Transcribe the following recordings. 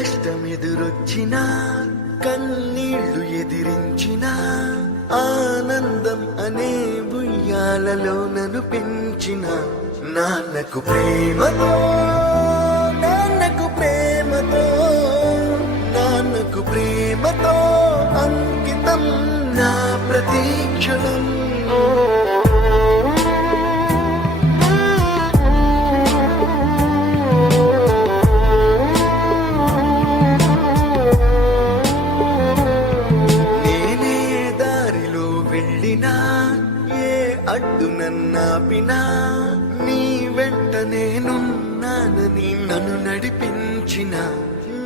కష్టం ఎదురొచ్చినా కన్నీళ్లు ఎదిరించినా ఆనందం అనే ఉయ్యాలలో నన్ను పెంచిన నాన్నకు ప్రేమతో నాన్నకు ప్రేమతో నాన్నకు ప్రేమతో అంకితం నా ప్రతీక్షణం. అడ్డు నన్నాపినా నీ వెంట నేనున్నానని నన్ను నడిపించిన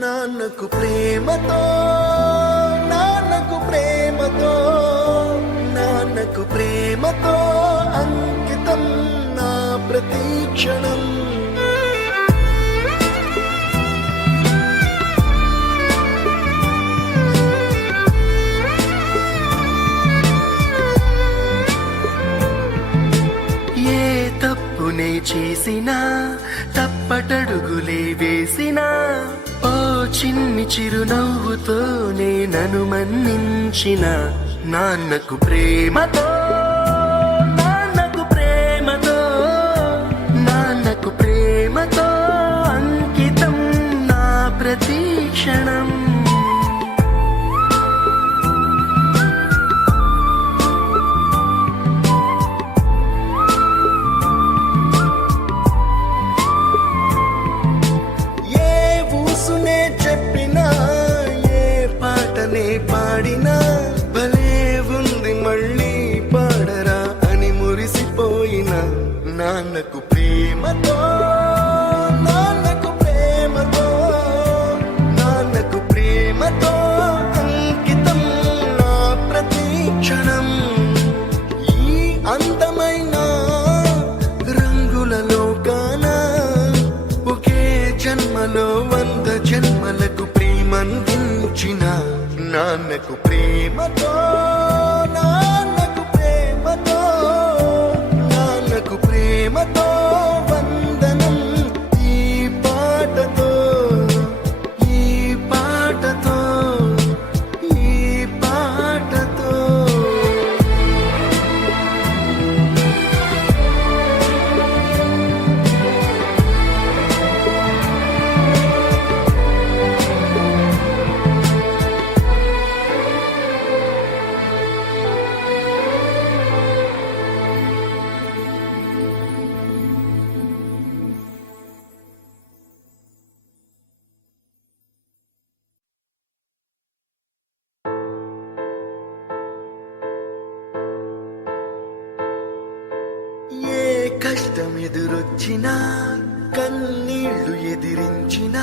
నాన్నకు ప్రేమతో నాన్నకు ప్రేమతో నాన్నకు ప్రేమతో అంకితం నా ప్రతీక్షణం. నే చేసినా తప్పటడుగులే వేసినా ఓ చిన్ని చిరునవ్వుతో నన్ను మన్నించిన నాన్నకు ప్రేమతో నాన్నకు ప్రేమతో నాన్నకు ప్రేమతో అంకితం నా ప్రతీక్షణం. పాడినా భలే ఉంది మళ్ళీ పాడరా అని మురిసిపోయిన నాన్నకు ప్రేమతో నాన్నకు ప్రేమతో నాన్నకు ప్రేమతో అంకితం నా ప్రతీక్షణం. ఈ అందమైన రంగుల లోకాన ఒకే జన్మలో 100 జన్మలకు ప్రేమందించిన నాన్నకు ప్రేమతో నాన్నకు ప్రేమతో నాన్నకు ప్రేమతో వందనం. ఈ పాటతో ఈ పాటతో ఈ పాటతో కష్టం ఎదురొచ్చినా కన్నీళ్లు ఎదిరించినా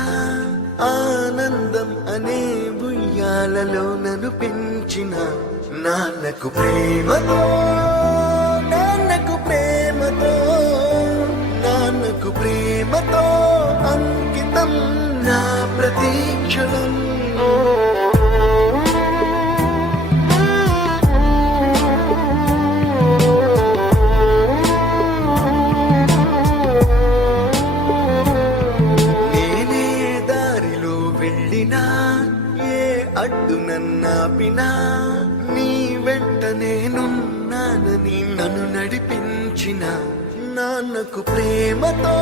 ఆనందం అనే ఉయ్యాలలో నన్ను పెంచిన నాన్నకు ప్రేమతో నాన్నకు ప్రేమతో నాన్నకు ప్రేమతో అంకితం నా ప్రతీక్షణం. అడ్డు నన్నాపినా నీ వెంట నేనున్నానని నన్ను నడిపించిన నాన్నకు ప్రేమతో